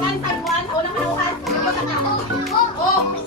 Kan sa buwan, o nang manuhan. Oh,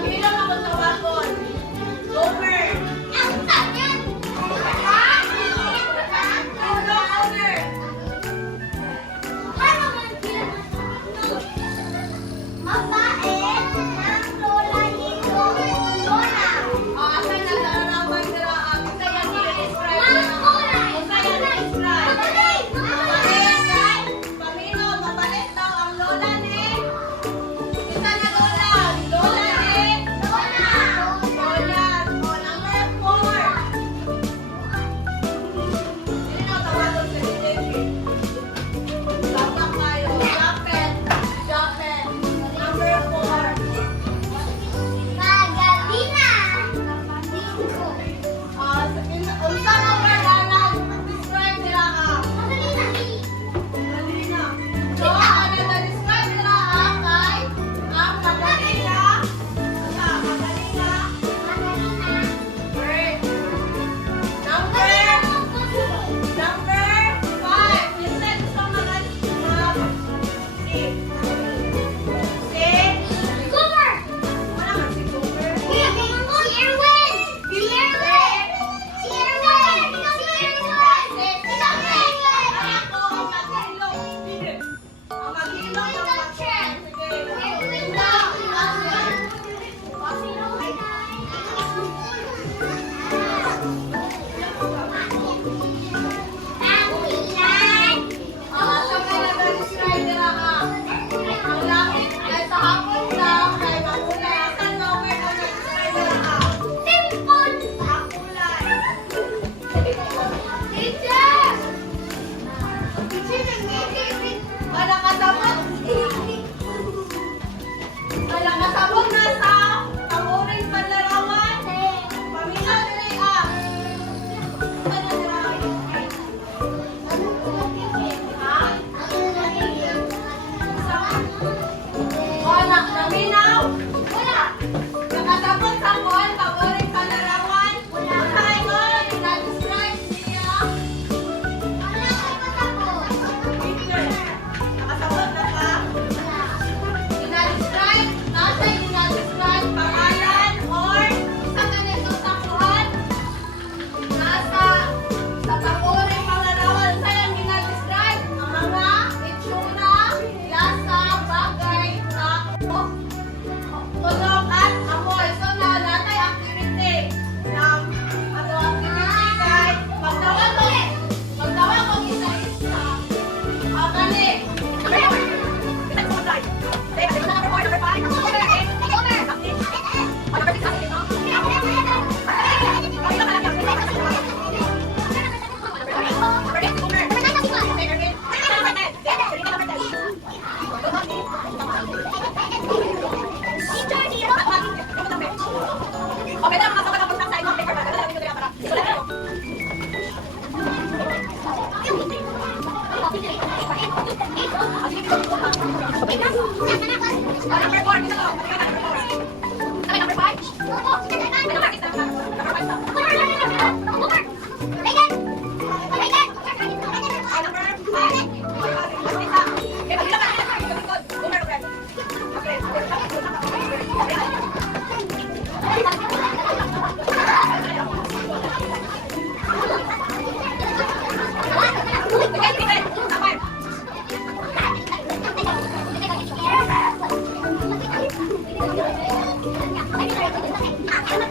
Bilang ako tawagon. Gomer. Ang sakit. Gomer. Mabait ng lola nito. Lola. Asa na nararamay nila ang saya ni Israel. Ang saya ni Israel. Mabait. Pamino, mabait daw ang lola ni. Isa na lola. Lola ni. Lola. Lola. O, number 4. Hindi na tawagan sa Presidente. Baka kayo. Japet. Japet. Number 4. Magalina. Unsa na pagdalag? Describe nila ang Magalina. So, ano na-describe nila ang kay ang Magalina? Unsa? Magalina? Great. Number 5. You said gusto si Cooper. Wala man si Cooper. Si Erwin. Si Erwin. Si Erwin. Si Erwin. Ako ang maghilong. Ang maghilong ng mag-share. Sige. Sa mga nag-describe nila ang langit ay sa hapon lang ay makulay. Asan na okay ang nag-describe nila ang kulay? Wala kasabot. Wala kasabot na sa pamuring panlarawan. Pamilya nila ang wala naminaw. Wala. Nakasabot sa kuwan, paboring panlarawan. Wala. Ay ko, na-describe niya. Wala nakasabot. Nakasabot na ba? Na-describe? Nasa yung na-describe pangalan or sa ganito sa kuwan? Nasa sa paboring panlarawan. Sa yung ginadescribe ang mga itsura, lasa, bagay, tao, tulog at amoy. So, natay activity ng ato activity kay magtawag ko isa-isa. Kali. Okay na, mga kapatid ng side ng paper. Dala dito para. Isulat ko. Number 4, dito to. Okay, number 5. Ano